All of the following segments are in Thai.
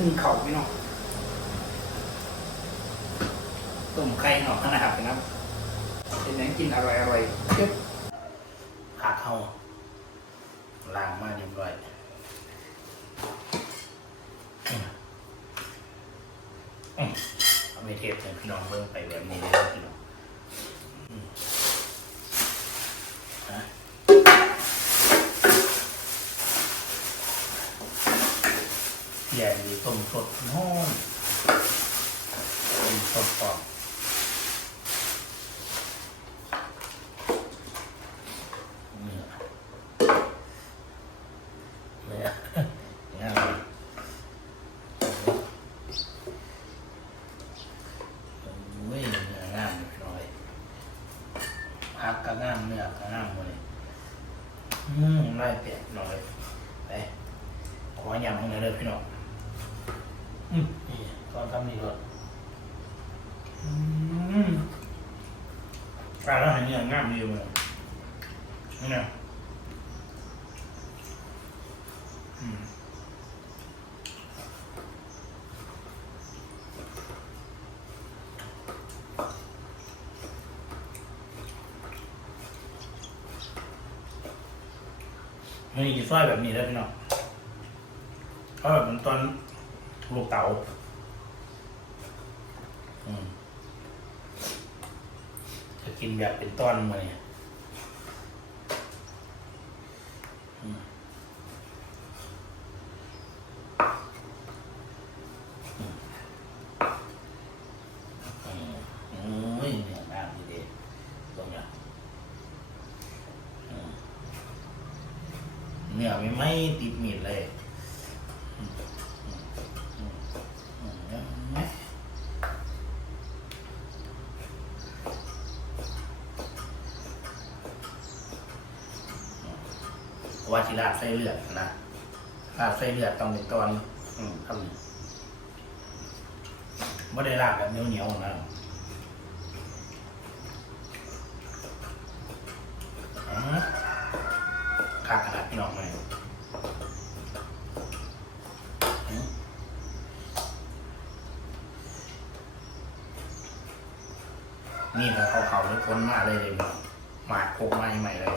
นึ่งเข่าพี่น้องต้มไข่หน่อขนาดนะครับเป็นอย่างกินอร่อยอร่อยเจ็บผักเข้าล้างมาเรียบร้อยเอาไปเทปให้พี่น้องเบิ่งไปแบบนี้เลยพี่น้องอืมฮะ ใหญ่ดีต้มสดห้อนต้มสดก่อนเนื้อเนื้อเนื้ออะไรโอ้ยเนื้องามนิดหน่อยพักก็งามเนื้อก็งามหมดเลยอืมไล่เปียกหน่อยไปขอยำให้หน่อยเลยพี่น้อง อืมนี่ตอนทำนี่ก่อนอืมการอาหารเนี่ยงามดีเลยนี่นะอืม มันนี่กินซอยแบบนี้ได้พี่น้องเพราะแบบมันตอนลูกเต๋าจะกินแบบเป็นต้อนมาเนี่ยอืมอืมอืมอืมเนี่ยน้ำดีเด็ดตรงเนี้ยอืมเนี่ยไม่ไม่ติดมีดเลย ว่าที่ลาดไส้เลือดนะราดไส้เลือดต้องเป็นตอน อืมทำไม่ได้ราดแบบเหนียวๆนะอืมขาดขนาดพี่น้องไหมอืมนี่ถ้าเขาเขาเลยพ้นมาเลยเลยเนาะหมาดโคกมาใหม่ๆเลย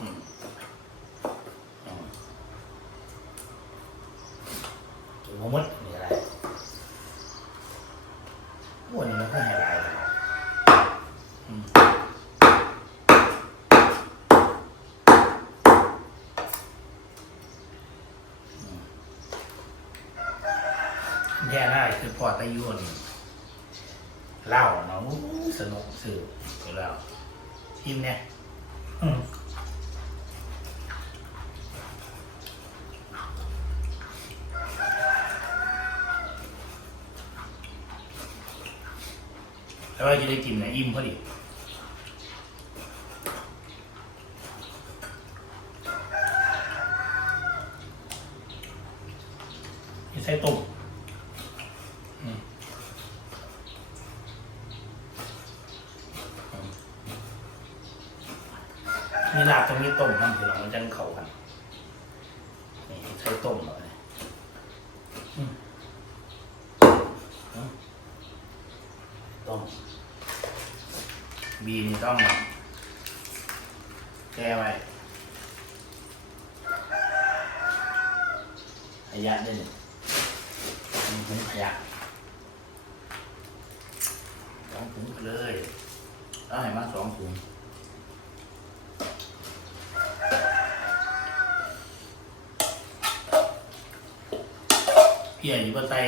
อืมอืมกินมะมดนี่อะไรอ้วนนี่มันก็ไฮไลท์เลยอืมอืมแย่ได้คือพอตะยุนเล่าเนาะอู้สนุกสื่ออยู่แล้วทีมเนี่ยอืม แล้วว่าจะ ได้กินนะอิ่มพอดีใส่ตุ่มอืมนี่ลาบตรงนี้ต้มทำคือเรามันจะเข้ากัน นี่ใส่ต้มเลยอืมอืมต้ม บีนี่ต้องแก้ไว้ขยะได้หนึ่งถุงขยะสอง ถุงเลยเอาให้มาสองถุงเพียอยู่บนใส่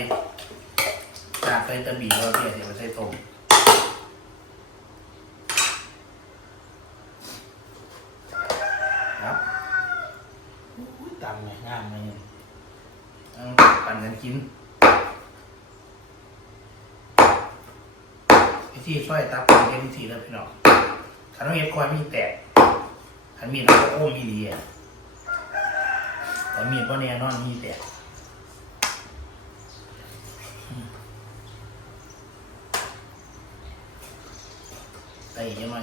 จากใส่ตะบีแล้วเพียเดี๋ยวมาใส่ตรงอุ้ยตำไงงามไงเอาปั่นกันกิน ทีช่วยตับเป็นวิธีแล้วพี่น้องขันต้องเย็บคอยมีแตกขันมีดเราก็โอ้มีดีอะแต่มีดเพราะแน่นอนมีแตกไปอีกยังไง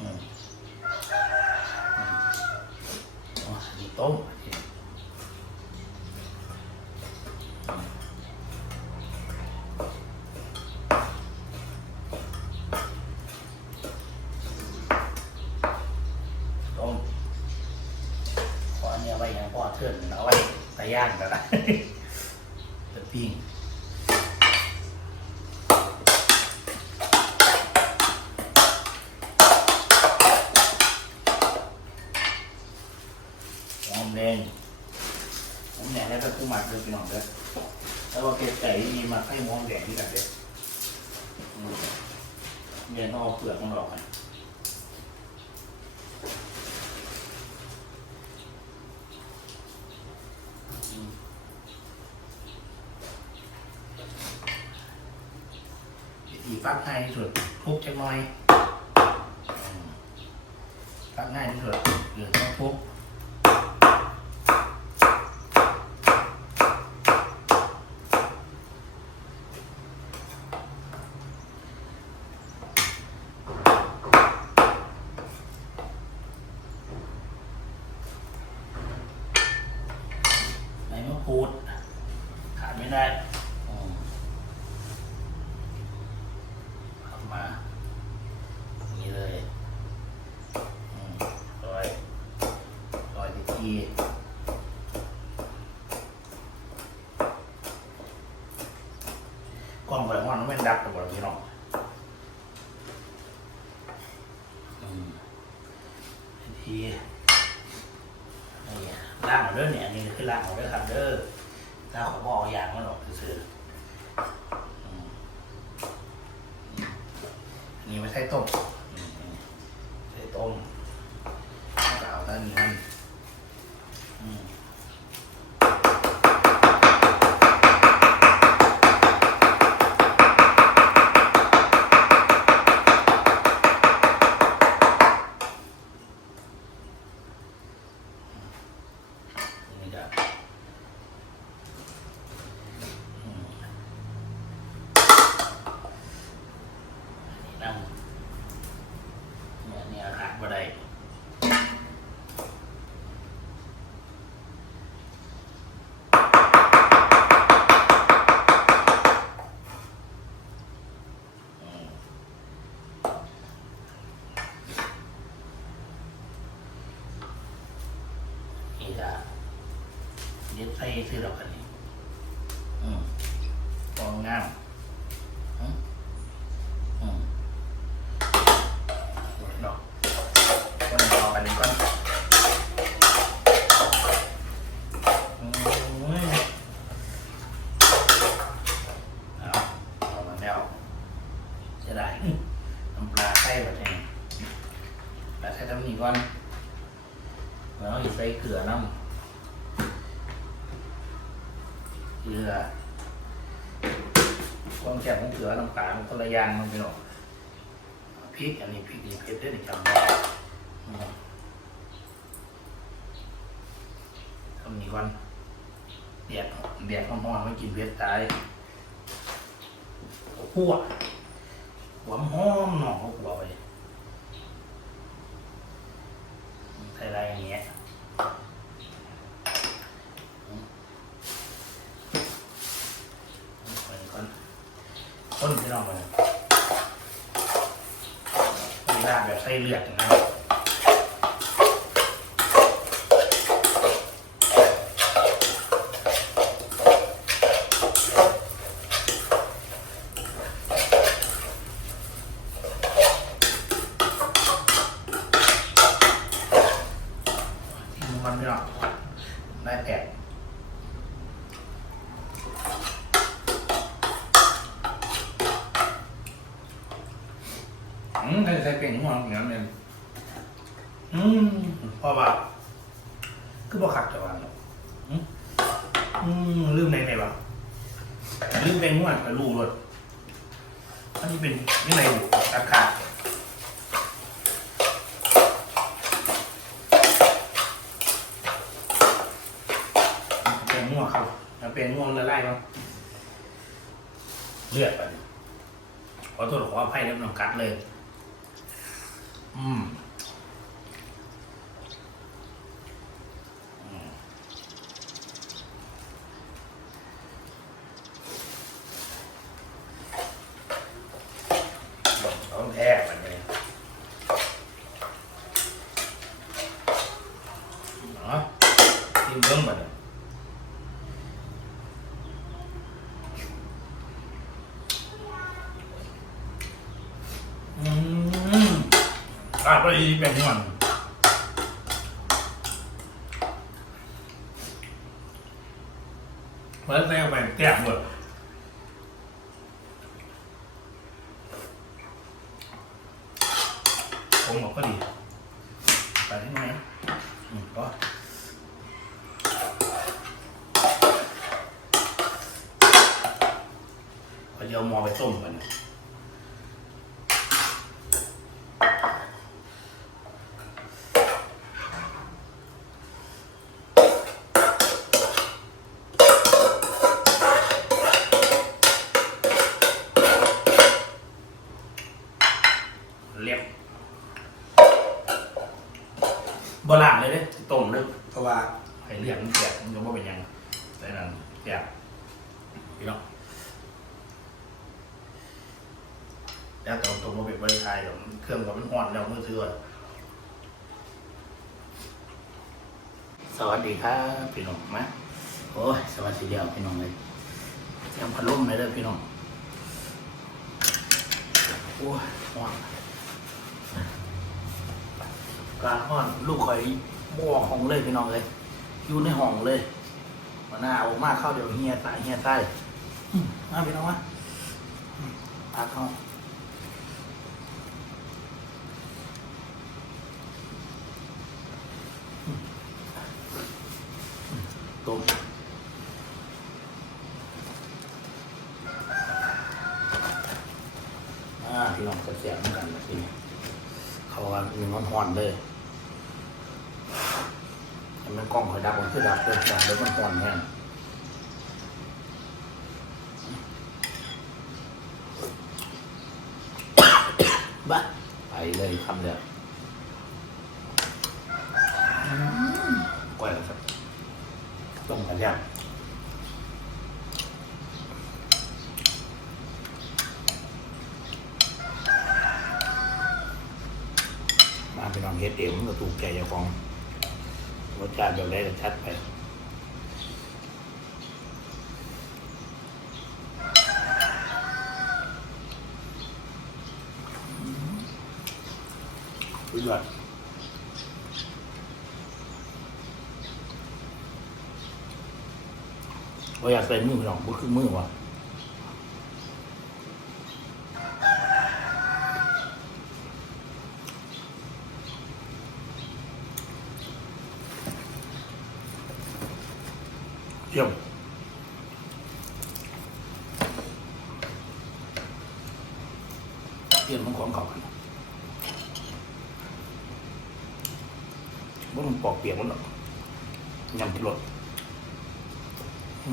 อืม ต้มต้มขอเนี่ยไว้อยังพ่อเทิร์นเอาไว้ตะย่างกันนะ จะปิ้ง หอมแดงหอมแดงแล้วก็คือหมักเลยพี่น้องเด้อแล้วก็เกล็ดไก่ ที่มีหมักให้หอมแดงที่กันเด้ออืมเนี่ยต้องเอาเปลือกมันออกมาอืมวิธีฟักง่ายที่สุดทุบจักหน่อยฟักง่ายที่สุดหรือต้องทุบ ในมะกรูดขาดไม่ได้อืมเอามาอย่างนี้เลยอืมซอยซอยทีทีกล้องไฟห้อนมันไม่ดับกับเราพี่น้องอืมทีที นี่ล่างเอาเด้อเนี่ยอันนี้คือล่างเอกด้อครับเด้อลาขอบอกอย่างมันหรอกซื้อๆอือนี่ไม่ใช่ต้มเปล่าท่านนี้มันอืมอันนี่จะอืมอันนี้นั่งเนี่ยเนี่ยขาดบ่ได้อืมนี่จะเย็ดใส่ซื้อดอกกันนี่อืมกองงามอืมอืมดอกก็นต่อกันเลยก่อนอืมเอาเอามาแล้วจะได้ น้ำปลาใส่แบบนี้ปลาใส่น้ำนี่ก่อนแล้วอีกใส่เกลือน้ำเกลือความแข็งของเกลือน้ำตาลคนละอย่างมันเป็นหรอกพริกอันนี้พริกนี่เผ็ดได้ในจำได้อืมทำนี้ก่อนเดียดเดียดร้อนๆไม่กินเผ็ดตายขั่วหั วมห้อมหนอเขาขั่วไปใส่อะไรอย่างเงี้ยไปก่อนต้นที่เราไปมีลาบแบบไส้เลือดนะที่มันไม่หรอกได้แตก อืมใส่ใส่เป่งหัวอย่างนั้นเลย อืมพอป่ะคือบ่ขัดจะวางหรอกอืมอืมลืมในไหนวะลืมเป็นหัวกับลูกรถอันนี้เป็นนี่ไหนอยู่ตัดขาดเป็นหัวครับแล้วเป็นหัวมันละลายมั้งเลือดไปขอโทษขออภัยแล้วน้องกัดเลย อืม แท้แบบนี้เนาะกินเบื้งมันอืมอะไปอีเป็บนี้มัน เดี๋ยวมอไปต้มกัน เรียบโบราณเลยเด้ต้มเลยเพราะว่าไอ้เรียกมันแกะมันก็บ่เป็นหยังแต่นั้นแกะพี่น้องแล้วตรงตรงมาเป็นบริไทยเดี๋ยวเครื่องก็มันห่อนแล้วมือถืออะส วัสดีครับพี่น้องมาโอ้ยสวัสดีเดียวพี่น้องเลยเตรียมพัดลมเลยเด้อพี่น้องโอ้ยห่อนการห้อนลูกคอยบวกห้องเลยพี่น้องเลยอยู่ในห้องเลยมาหน้าออกมาเข้าเดี๋ยวเฮียตายเฮียตายมาพี่น้องวะมพักเข้าอืมอืมต้มอ่าพี่น้องเสียบๆเหมือนกันแบบนี้ เขาว่ามีมันห่อนเลยเห็นมันกล้องคอยดับมันคือดับเลยห่อนเลยมันห่อนแห้งบ้าไปเลยทำเดี๋ยวก้อยครับต้มกันย่างมาไปลองเฮ็ดเองมันก็ถูกใจเจ้าของ ราติแบบไรก็ชัดไปสุดยอดว่าอยากใส่มือพี่น้องบ่คือมือวะเยี่ยมเยี่ยมมันของเขากันบ่มันปอกเปียกมันหรอกยำที่รสอืมครับ เข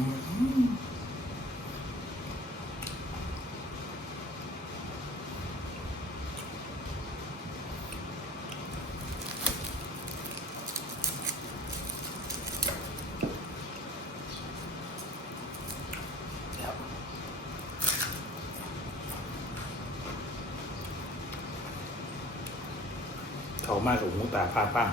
ามากกับหูตาพาดป้าง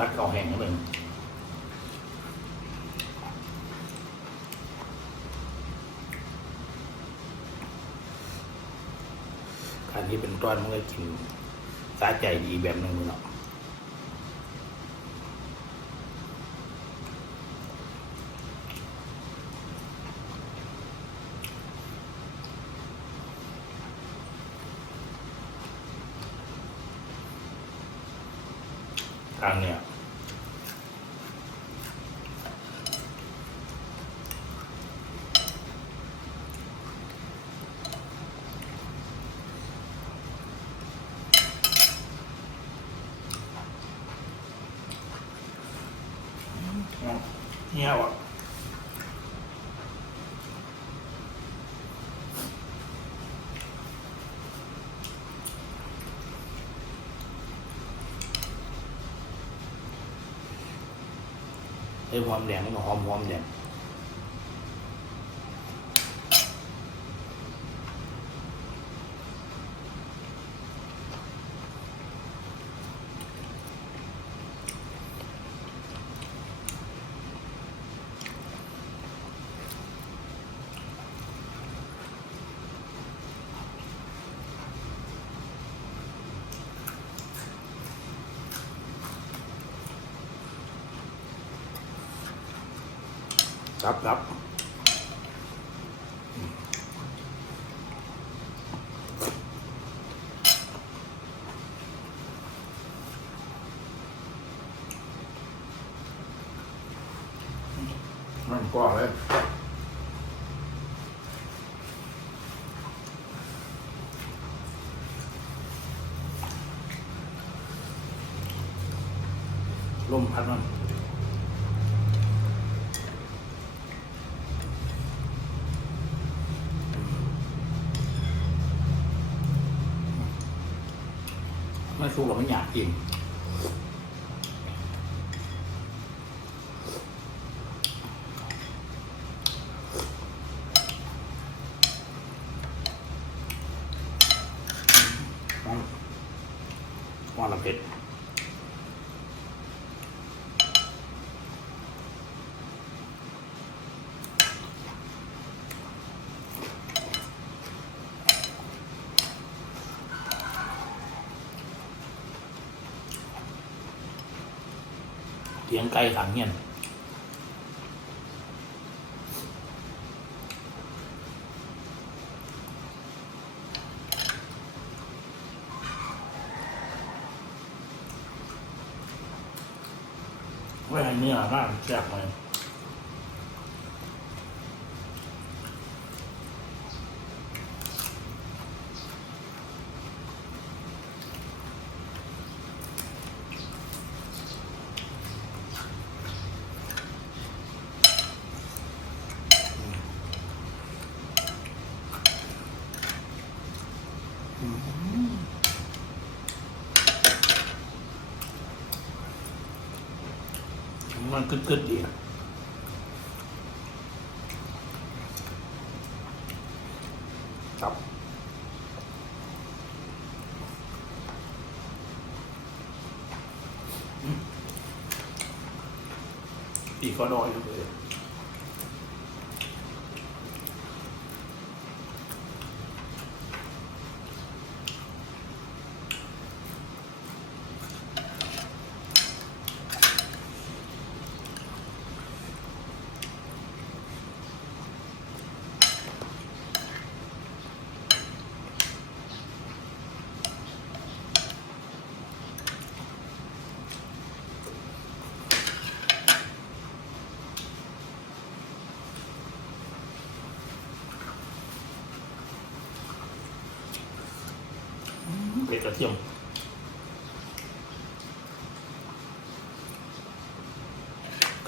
ปลาลุ่มพัดเกาแห้งนี่เลยการที่เป็นก้อนมันก็กินสาใจดีแบบหนึงเนาะทางเนี่ยว่ะ ไอ้หอมแดงมันก็หอมหอมแดงค รับครับมันกว้าเลยลมพัดมัน ไม่สุกเราไม่อยากกินว่าว่าเราเผ็ด ยงไก่ขังเงี้ยนไว้ให้เนื้อมากแซ่บเลย มันกึดๆดีอะครับอืมอีกก็น้อยอยู่เลย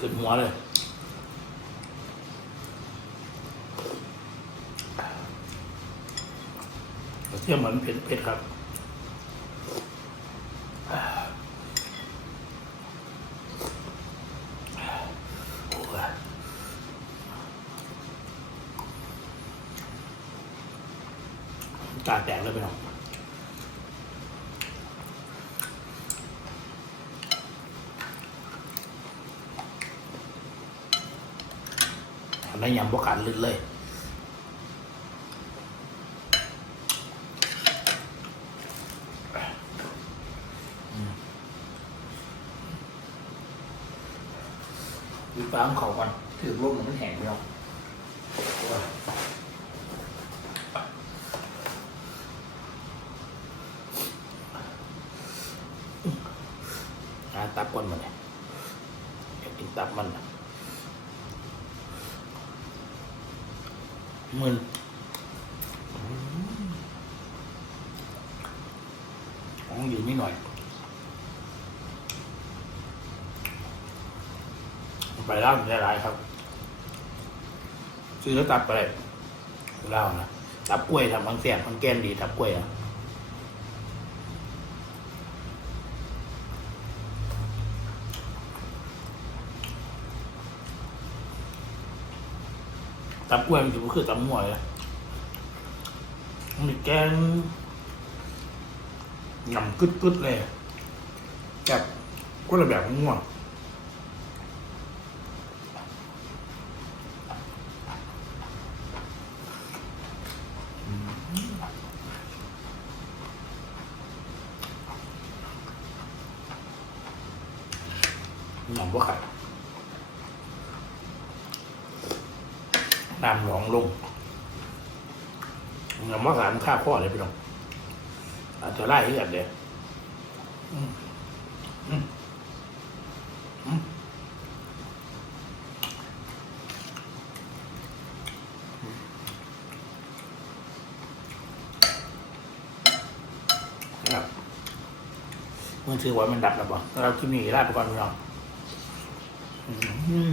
ขึ้นหัวเลยเทียมเหมือนเผ็ดเผ็ดครับ โอ้ยตาแตกเลยไปหน่อย ทำได้ยำบวกันลึดเลยอืมดูปลาของเขาก่อนถือร่มมันแห้งไปแล้วาวหลายๆครับซื้อแล้วตับไปเล่านะตับกล้วยทำบางแสบทางแกนดีตับกล้วยอะตับกล้วยมันคือตับหมวยมันมีแกนงำกึดๆเลยกับก็ระแบบง่วง หยำว่าไข่น้ำหลองลงหยำว่าขามันฆ่าข้อเลยพี่น้องอาจจะไล่ให้กันเลยอืมอืมอืมครับมันถือว่ามันดับแล้วป่ะเราที่มีราดไปก่อนพี่น้อง อืม